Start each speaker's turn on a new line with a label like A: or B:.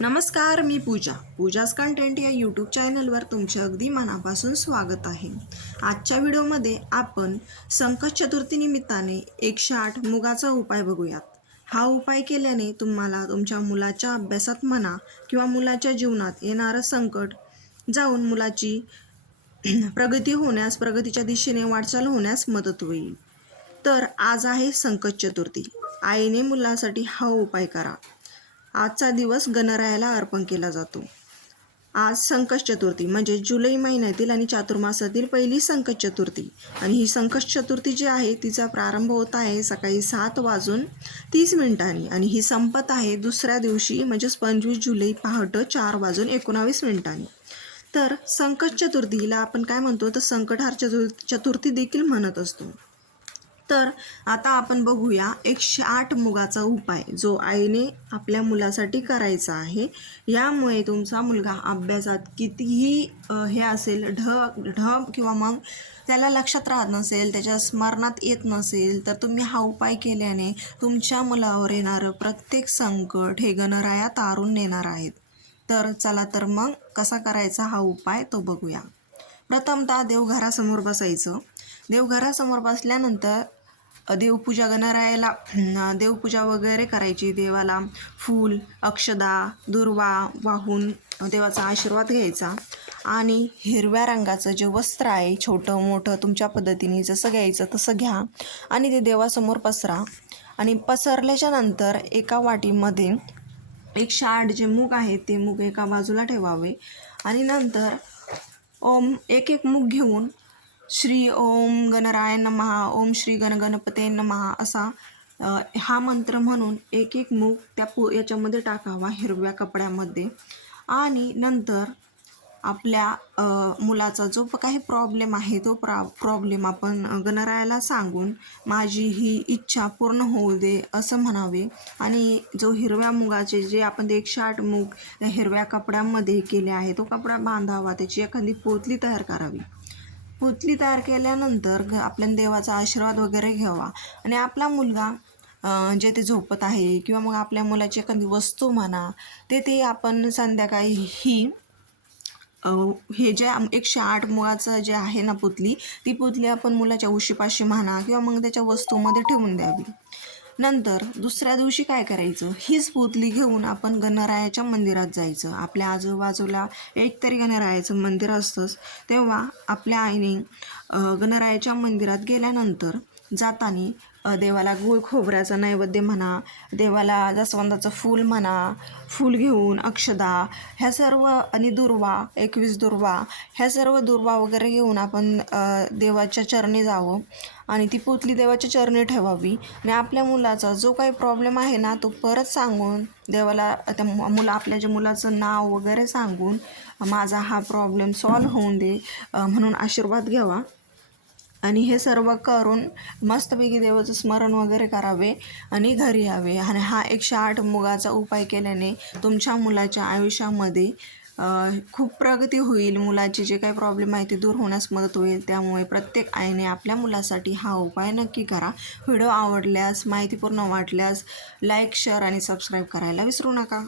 A: नमस्कार मी पूजा. पूजाज कंटेंट या यूट्यूब चॅनलवर तुमचे अगदी मनापासून स्वागत आहे. आजच्या व्हिडिओमध्ये आपण संकट चतुर्थी निमित्ताने एकशे आठ मुगाचा उपाय बघूयात. हा उपाय केल्याने तुम्हाला तुमच्या मुलाच्या अभ्यासात म्हणा किंवा मुलाच्या जीवनात येणारं संकट जाऊन मुलाची प्रगती होण्यास प्रगतीच्या दिशेने वाटचाल होण्यास मदत होईल. तर आज आहे संकट चतुर्थी आईने मुलासाठी हा उपाय करा. आजचा दिवस गणरायाला अर्पण केला जातो. आज संकट चतुर्थी म्हणजे जुलै महिन्यातील आणि चातुर्मासातील पहिली संकट चतुर्थी आणि ही संकट चतुर्थी जी आहे तिचा प्रारंभ होत आहे सकाळी सात वाजून तीस मिनिटांनी. आणि ही संपत आहे दुसऱ्या दिवशी म्हणजेच पंचवीस जुलै पहाटं चार वाजून एकोणावीस मिनिटांनी. तर संकट चतुर्थीला आपण काय म्हणतो? तर संकटहार चतुर् चतुर्थी देखील म्हणत असतो. तर आता आपण बघूया एकशे आठ मुगाचा उपाय जो आईने आपल्या मुलासाठी करायचा आहे. यामुळे तुमचा मुलगा अभ्यासात कितीही हे असेल ढ ढ किंवा मग त्याला लक्षात राहत नसेल त्याच्या स्मरणात येत नसेल तर तुम्ही हा उपाय केल्याने तुमच्या मुलावर येणारं प्रत्येक संकट हे गणराया तारून नेणार आहेत. तर चला तर मग कसा करायचा हा उपाय तो बघूया. प्रथमतः देवघरासमोर बसायचं. देवघरासमोर बसल्यानंतर देवपूजा गणरायाला देवपूजा वगैरे करायची देवाला फूल अक्षदा दुर्वा वाहून देवाचा आशीर्वाद घ्यायचा. आणि हिरव्या रंगाचं जे वस्त्र आहे छोटं मोठं तुमच्या पद्धतीने जसं घ्यायचं तसं घ्या. आणि ते देवासमोर पसरा. आणि पसरल्याच्या नंतर एका वाटीमध्ये एकशे आठ जे मूग आहेत ते मूग एका बाजूला ठेवावे. आणि नंतर ओम एक एक मूग घेऊन श्री ओम गणराय नमहा ओम श्री गणगणपते नमहा असा हा मंत्र म्हणून एक एक मूग त्या पु याच्यामध्ये टाकावा हिरव्या कपड्यामध्ये. आणि नंतर आपल्या मुलाचा जो काही प्रॉब्लेम आहे तो प्रा प्रॉब्लेम आपण गणरायाला सांगून माझी ही इच्छा पूर्ण होऊ दे असं म्हणावे. आणि जो हिरव्या मुगाचे जे आपण ते एकशे आठ मूग हिरव्या कपड्यामध्ये केले आहे तो कपडा बांधावा त्याची एखादी पोतली तयार करावी. पुतली तयार केल्यानंतर ग आपल्या देवाचा आशीर्वाद वगैरे घ्यावा. आणि आपला मुलगा जे ते झोपत आहे किंवा मग आपल्या मुलाची एखादी वस्तू म्हणा ते ते आपण संध्याकाळी ही हे जे आम- एकशे आठ मुळाचं जे आहे ना पुतली ती पुतली आपण मुलाच्या उशीपाशी म्हणा किंवा मग त्याच्या वस्तूमध्ये ठेवून द्यावी. नंतर दुसऱ्या दिवशी काय करायचं? हीच पुतली घेऊन आपण गणरायाच्या मंदिरात जायचं. आपल्या आजूबाजूला एक तरी गणरायाचं मंदिर असतंच. तेव्हा आपल्या आईने गणरायाच्या मंदिरात गेल्यानंतर जाताना देवाला गुळ खोबऱ्याचा नैवेद्य म्हणा देवाला जास्वंदाचं फूल म्हणा फूल घेऊन अक्षदा ह्या सर्व आणि दुर्वा एकवीस दुर्वा ह्या सर्व दुर्वा वगैरे घेऊन आपण देवाच्या चरणी जावं आणि ती पुतली देवाच्या चरणी ठेवावी. आणि आपल्या मुलाचा जो काही प्रॉब्लेम आहे ना तो परत सांगून देवाला त्या मुला आपल्या ज्या मुलाचं नाव वगैरे सांगून माझा हा प्रॉब्लेम सॉल्व्ह होऊन दे म्हणून आशीर्वाद घ्यावा. आणि हे सर्व करून मस्तपैकी देवाचं स्मरण वगैरे करावे आणि घरी यावे. आणि हा एकशे आठ मुगाचा उपाय केल्याने तुमच्या मुलाच्या आयुष्यामध्ये खूप प्रगती होईल. मुलाचे जे काही प्रॉब्लेम आहे ते दूर होण्यास मदत होईल. त्यामुळे प्रत्येक आईने आपल्या मुलासाठी हा उपाय नक्की करा. व्हिडिओ आवडल्यास माहितीपूर्ण वाटल्यास लाईक शेअर आणि सबस्क्राईब करायला विसरू नका.